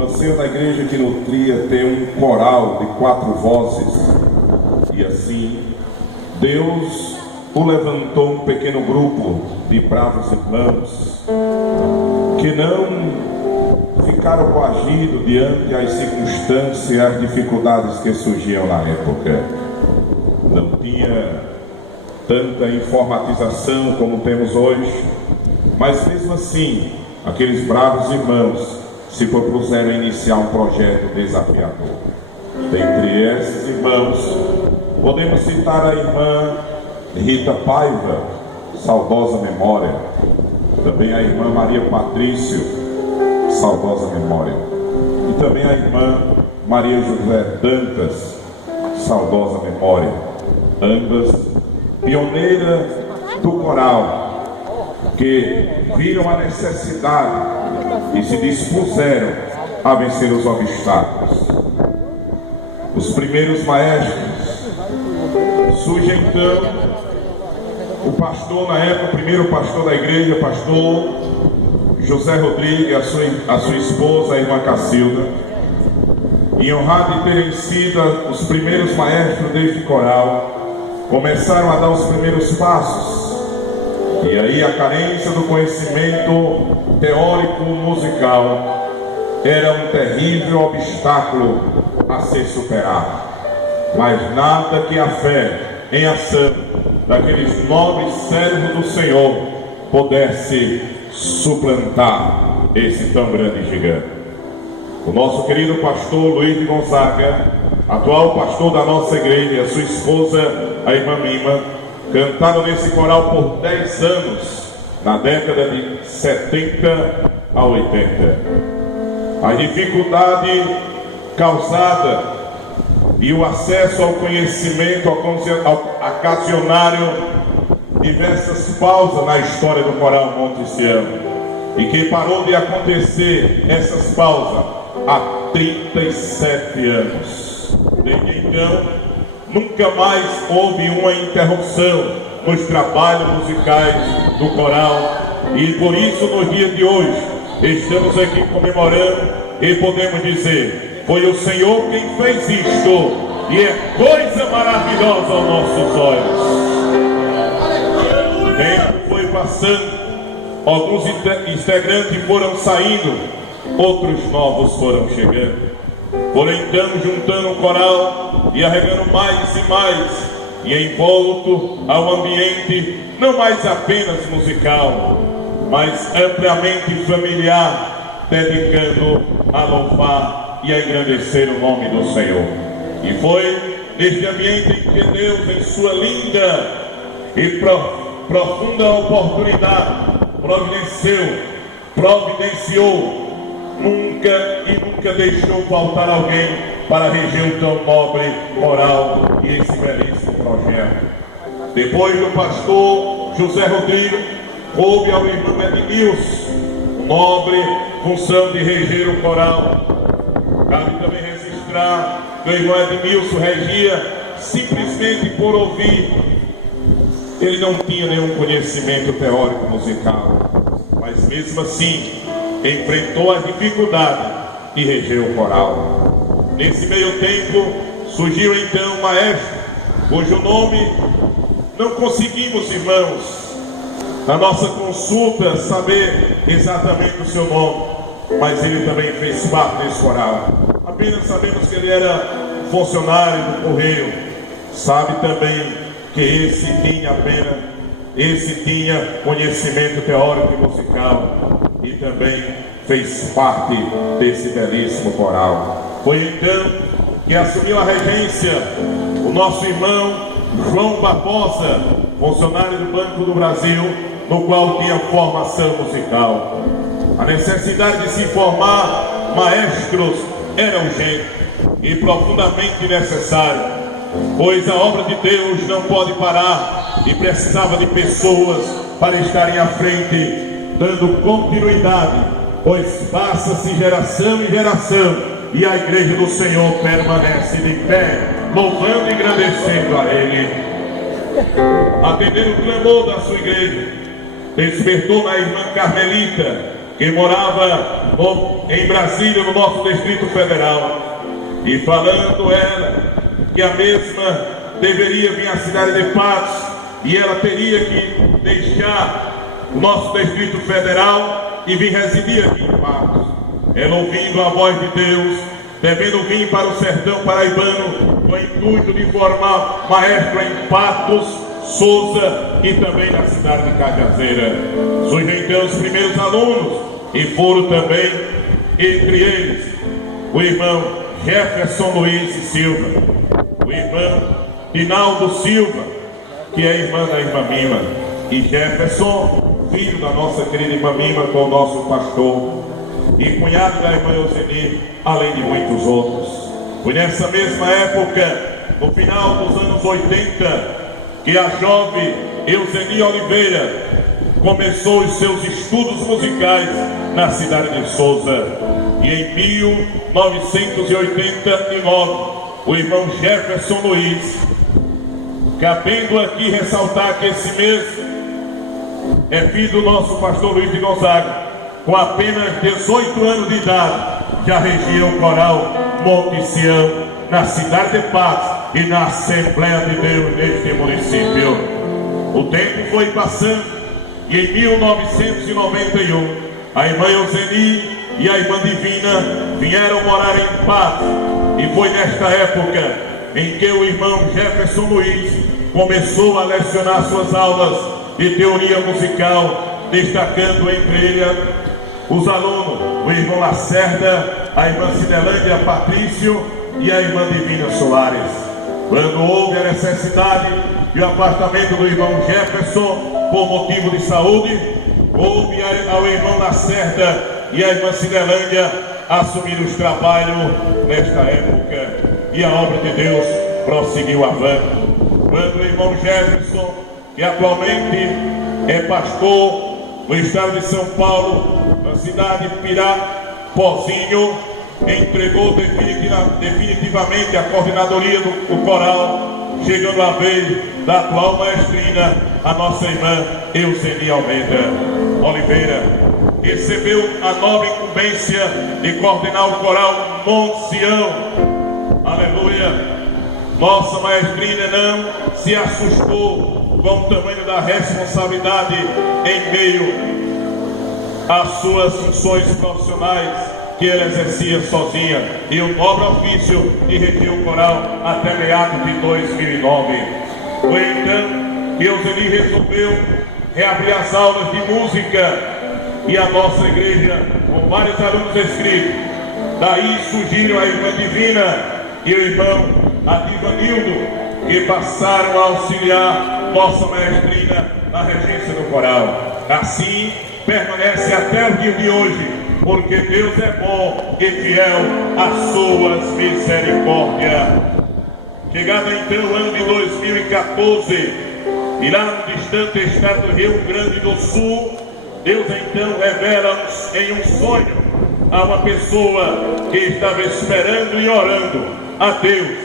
O anseio da igreja que nutria ter um coral de 4 vozes. E assim, Deus o levantou um pequeno grupo de bravos irmãos que não ficaram coagidos diante as circunstâncias e as dificuldades que surgiam na época. Não tinha tanta informatização como temos hoje, mas mesmo assim, aqueles bravos irmãos se propuseram a iniciar um projeto desafiador. Dentre esses irmãos, podemos citar a irmã Rita Paiva, saudosa memória. Também a irmã Maria Patrício, saudosa memória. E também a irmã Maria José Dantas, saudosa memória. Ambas pioneiras do coral, que viram a necessidade e se dispuseram a vencer os obstáculos. Os primeiros maestros. Surge então o pastor, na época, o primeiro pastor da igreja, pastor José Rodrigues, a sua esposa, a irmã Cacilda, e honrado de terem sido os primeiros maestros deste coral, começaram a dar os primeiros passos. E aí a carência do conhecimento teórico musical era um terrível obstáculo a ser superado. Mas nada que a fé em ação daqueles nobres servos do Senhor pudesse suplantar esse tão grande gigante. O nosso querido pastor Luiz de Gonzaga, atual pastor da nossa igreja, e a sua esposa, a irmã Mima, cantaram nesse coral por 10 anos, na década de 70 a 80. A dificuldade causada e o acesso ao conhecimento ocasionaram diversas pausas na história do coral Monte Sião, e que parou de acontecer essas pausas há 37 anos. Desde então, nunca mais houve uma interrupção nos trabalhos musicais do coral, e por isso, nos dias de hoje, estamos aqui comemorando e podemos dizer: foi o Senhor quem fez isto, e é coisa maravilhosa aos nossos olhos. O tempo foi passando, alguns integrantes foram saindo, outros novos foram chegando. Foram então juntando o coral e arregando mais e mais, e envolto ao ambiente não mais apenas musical, mas amplamente familiar, dedicando a louvar e a engrandecer o nome do Senhor. E foi neste ambiente em que Deus, em sua linda e profunda oportunidade, providenciou, nunca deixou faltar alguém para reger o tão nobre coral e esse belíssimo projeto. Depois do pastor José Rodrigues, coube ao irmão Edmilson nobre função de reger o coral. Cabe também registrar que o irmão Edmilson regia simplesmente por ouvir. Ele não tinha nenhum conhecimento teórico musical, mas mesmo assim enfrentou as dificuldades e regeu o coral. Nesse meio tempo surgiu então um maestro cujo nome não conseguimos, irmãos, na nossa consulta, saber exatamente o seu nome, mas ele também fez parte desse coral. Apenas sabemos que ele era funcionário do Correio. Sabe também que esse tinha conhecimento teórico e musical, e também fez parte desse belíssimo coral. Foi então que assumiu a regência o nosso irmão João Barbosa, funcionário do Banco do Brasil, no qual tinha formação musical. A necessidade de se formar maestros era urgente e profundamente necessária, pois a obra de Deus não pode parar e precisava de pessoas para estarem à frente, dando continuidade, pois passa-se geração em geração e a igreja do Senhor permanece de pé, louvando e agradecendo a Ele. Atendendo o clamor da sua igreja, despertou na irmã Carmelita, que morava em Brasília, no nosso Distrito Federal, e falando ela que a mesma deveria vir à cidade de Patos e ela teria que deixar o nosso Distrito Federal e vir residir aqui em Patos. Ela, ouvindo a voz de Deus, devendo vir para o sertão paraibano com o intuito de formar maestro em Patos, Souza e também na cidade de Cajazeira. Surgiram então os primeiros alunos e foram também, entre eles, o irmão Jefferson Luiz Silva, o irmão Rinaldo Silva, que é irmã da irmã Mima, e Jefferson, filho da nossa querida irmã Mima, com o nosso pastor, e cunhado da irmã Euseni, além de muitos outros. Foi nessa mesma época, no final dos anos 80, que a jovem Euseni Oliveira começou os seus estudos musicais na cidade de Souza. E em 1989, o irmão Jefferson Luiz, cabendo aqui ressaltar que esse mesmo é filho do nosso pastor Luiz de Gonzaga, com apenas 18 anos de idade, já regia o coral Monte Sião, na cidade de Patos e na Assembleia de Deus neste município. O tempo foi passando e em 1991, a irmã Euseni e a irmã Divina vieram morar em Patos, e foi nesta época em que o irmão Jefferson Luiz começou a lecionar suas aulas de teoria musical, destacando entre eles os alunos, o irmão Lacerda, a irmã Cidelândia Patrício e a irmã Divina Soares. Quando houve a necessidade de afastamento do irmão Jefferson por motivo de saúde, houve ao irmão Lacerda e a irmã Cidelândia assumir os trabalhos nesta época, e a obra de Deus prosseguiu avante. Quando o irmão Jefferson, que atualmente é pastor no estado de São Paulo, na cidade de Pirapozinho, entregou definitivamente a coordenadoria do coral, chegando a vez da atual maestrina, a nossa irmã Euseni Almeida Oliveira. Recebeu a nova incumbência de coordenar o coral Monte Sião. Aleluia! Nossa maestrina não se assustou com o tamanho da responsabilidade em meio às suas funções profissionais que ela exercia sozinha, e o nobre ofício de regir o coral até meados de 2009. Foi então que Euseni resolveu reabrir as aulas de música e a nossa igreja, com vários alunos inscritos. Daí surgiram a irmã Divina e o irmão Adivanildo, que passaram a auxiliar nossa maestrina na regência do coral. Assim permanece até o dia de hoje, porque Deus é bom e fiel às suas misericórdias. Chegado então o ano de 2014, e lá no distante estado do Rio Grande do Sul, Deus então revela em um sonho a uma pessoa que estava esperando e orando a Deus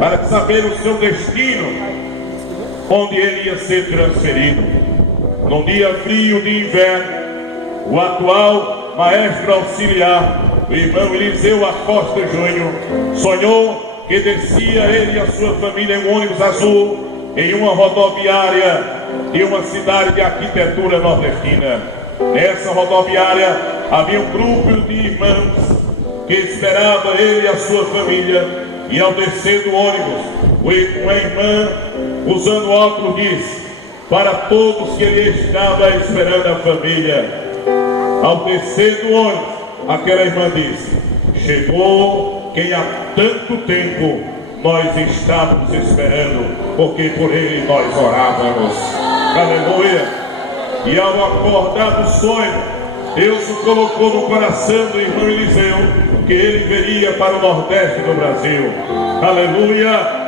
para saber o seu destino, onde ele ia ser transferido. Num dia frio de inverno, o atual maestro auxiliar, o irmão Eliseu Acosta Júnior, sonhou que descia ele e a sua família em um ônibus azul em uma rodoviária de uma cidade de arquitetura nordestina. Nessa rodoviária havia um grupo de irmãos que esperava ele e a sua família, e ao descer do ônibus, uma irmã, usando óculos, disse para todos que ele estava esperando a família. Ao descer do ônibus, aquela irmã disse: chegou quem há tanto tempo nós estávamos esperando, porque por ele nós orávamos. Aleluia! E ao acordar do sonho, Deus o colocou no coração do irmão Eliseu que ele viria para o Nordeste do Brasil. Aleluia!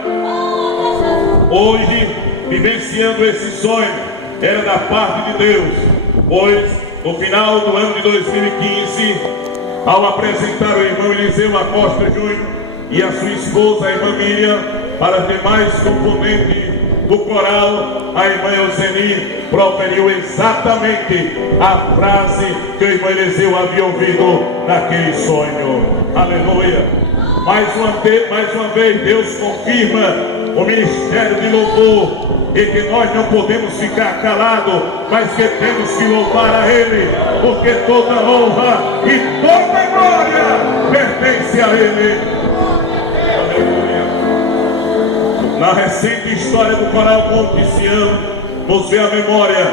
Hoje, vivenciando esse sonho, era da parte de Deus, pois no final do ano de 2015, ao apresentar o irmão Eliseu Acosta Júnior e a sua esposa, a irmã Miriam, para as demais componentes do coral, a irmã Euseni proferiu exatamente a frase que o irmão Eliseu havia ouvido naquele sonho. Aleluia! Mais uma vez Deus confirma o ministério de louvor, e que nós não podemos ficar calados, mas que temos que louvar a Ele, porque toda honra e toda glória pertence a Ele. Aleluia. Na recente história do coral Monte Sião, nos vê a memória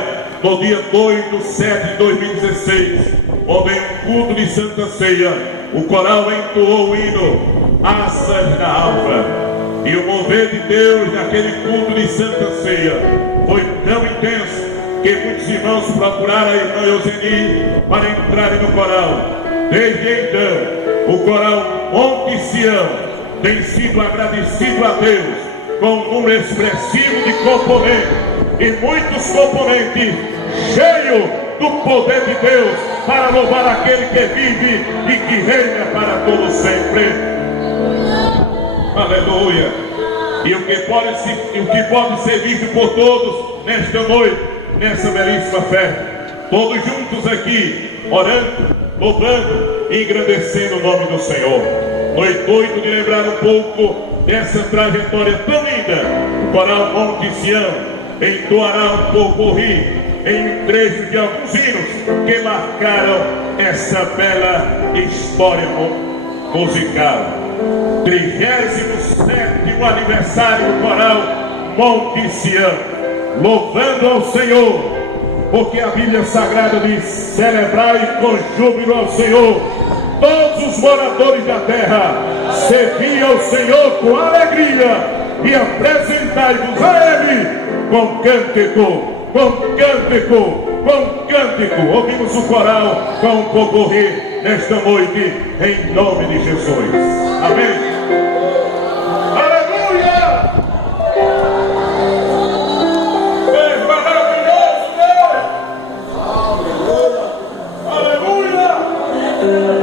do dia 2 de 7 de 2016, onde em um culto de Santa Ceia, o coral entoou o hino Asas da Alva. E o mover de Deus naquele culto de Santa Ceia foi tão intenso que muitos irmãos procuraram a irmã Euseni para entrarem no coral. Desde então, o coral Monte Sião tem sido agradecido a Deus com um número expressivo de componentes, e muitos componentes cheios do poder de Deus para louvar aquele que vive e que reina para todo sempre. Aleluia! E o que pode ser visto por todos nesta noite, nessa belíssima festa, todos juntos aqui, orando, louvando e engrandecendo o nome do Senhor. No intuito de lembrar um pouco dessa trajetória tão linda, o coral Monte Sião entoará um pouco-ri em um trecho de alguns hinos que marcaram essa bela história musical. 37º aniversário do coral Monte Sião, louvando ao Senhor, porque a Bíblia Sagrada diz: celebrai com júbilo ao Senhor todos os moradores da terra, servi ao Senhor com alegria e apresentai-vos a Ele com cântico, com cântico, com cântico. Ouvimos o coral com um pouco-ri nesta noite, em nome de Jesus. Amém. Aleluia! É maravilhoso Deus! Aleluia! Aleluia!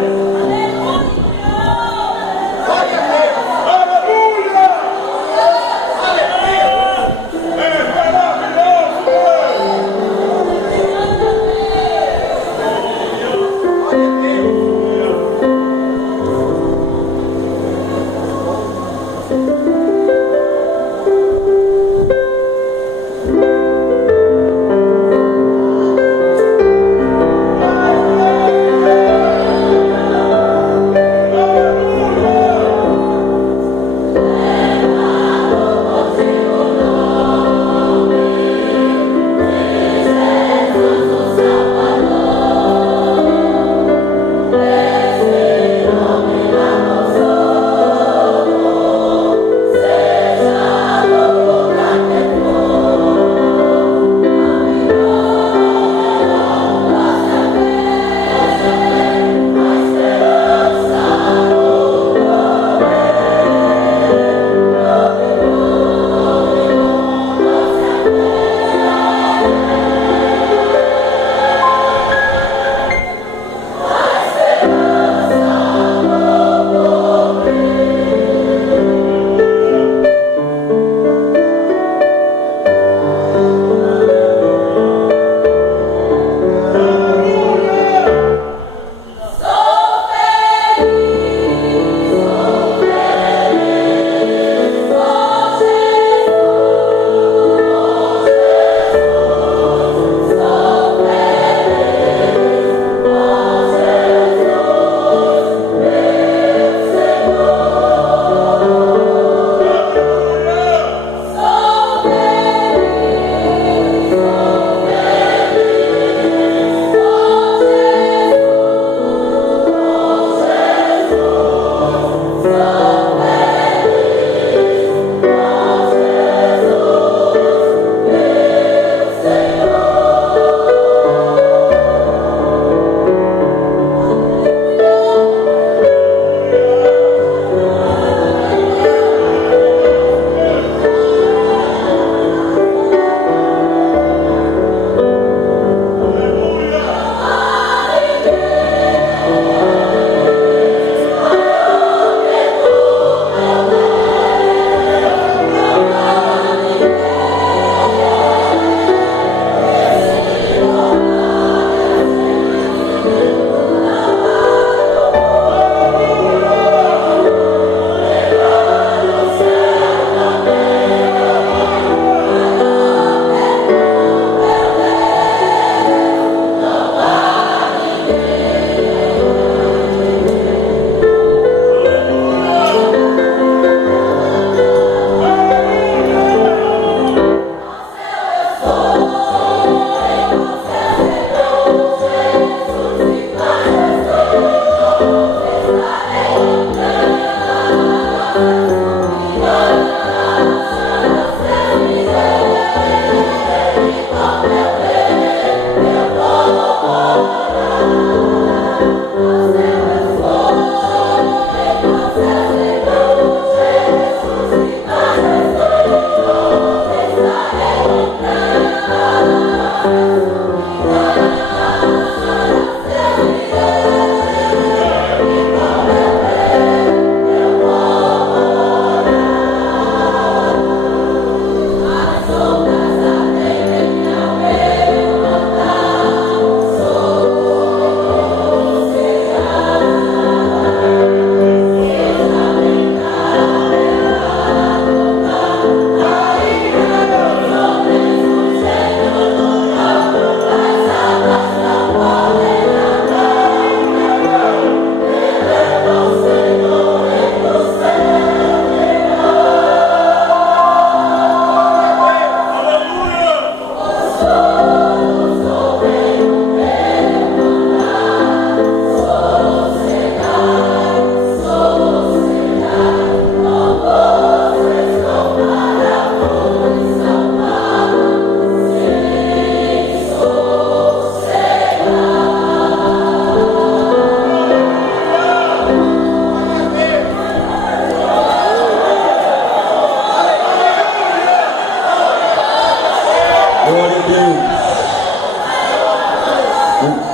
Glória a Deus.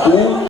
O